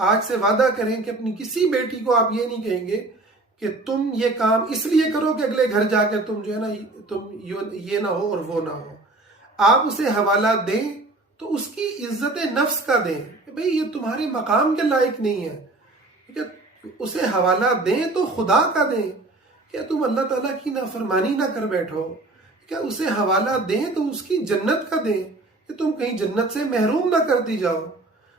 आज से वादा करें कि अपनी किसी बेटी को आप ये नहीं कहेंगे कि तुम ये काम इसलिए करो कि अगले घर जाकर तुम जो है ना तुम ये ना हो और वो ना हो। आप उसे हवाला दें तो उसकी इज्जत नफ्स का दें, भाई ये तुम्हारे मकाम के लायक नहीं है, ठीक है। उसे हवाला दें तो खुदा का दें, क्या तुम अल्लाह ताला की नाफरमानी ना कर बैठो। क्या उसे हवाला दें तो उसकी जन्नत का दें, कि तुम कहीं जन्नत से महरूम ना कर दी जाओ।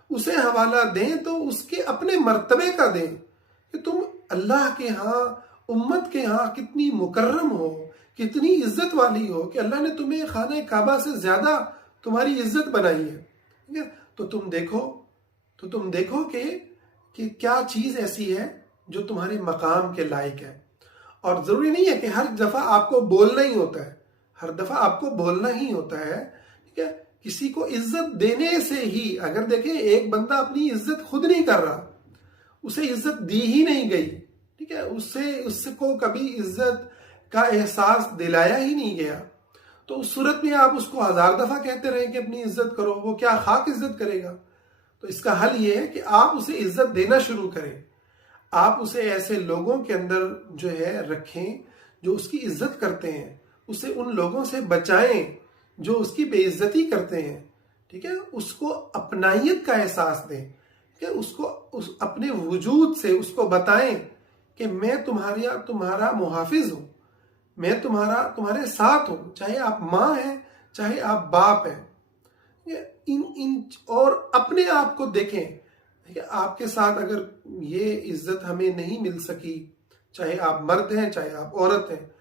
उसे हवाला दें तो उसके अपने मर्तबे का दें, कि तुम अल्लाह के यहाँ उम्मत के यहाँ कितनी मुकर्रम हो, कितनी इज्जत वाली हो, कि अल्लाह ने तुम्हें खाने काबा से ज्यादा तुम्हारी इज्जत बनाई है, ठीक है। तो तुम देखो कि क्या चीज ऐसी है जो तुम्हारे मकाम के लायक है। और जरूरी नहीं है कि हर दफा आपको बोलना ही होता है, हर दफा आपको बोलना ही होता है, ठीक है। किसी को इज्जत देने से ही, अगर देखें एक बंदा अपनी इज्जत खुद नहीं कर रहा, उसे इज्जत दी ही नहीं गई, ठीक है, उसको कभी इज्जत का एहसास दिलाया ही नहीं गया, तो उस सूरत में आप उसको 1000 दफा कहते रहे कि अपनी इज्जत करो, वो क्या खाक इज्जत करेगा। तो इसका हल ये है कि आप उसे इज्जत देना शुरू करें। आप उसे ऐसे लोगों के अंदर जो है रखें जो उसकी इज्जत करते हैं, उसे उन लोगों से बचाएं जो उसकी बेइज्जती करते हैं, ठीक है। उसको अपनाइयत का एहसास दें, ठीक है। उसको अपने वजूद से उसको बताएं कि मैं तुम्हारा मुहाफिज हूं, मैं तुम्हारे साथ हूं, चाहे आप माँ हैं चाहे आप बाप हैं। इन और अपने आप को देखें, ठीक है। आपके साथ अगर ये इज्जत हमें नहीं मिल सकी, चाहे आप मर्द हैं चाहे आप औरत हैं,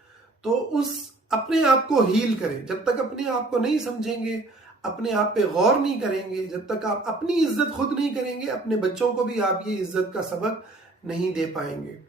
तो उस अपने आप को हील करें। जब तक अपने आप को नहीं समझेंगे, अपने आप पे गौर नहीं करेंगे, जब तक आप अपनी इज्जत खुद नहीं करेंगे, अपने बच्चों को भी आप ये इज्जत का सबक नहीं दे पाएंगे।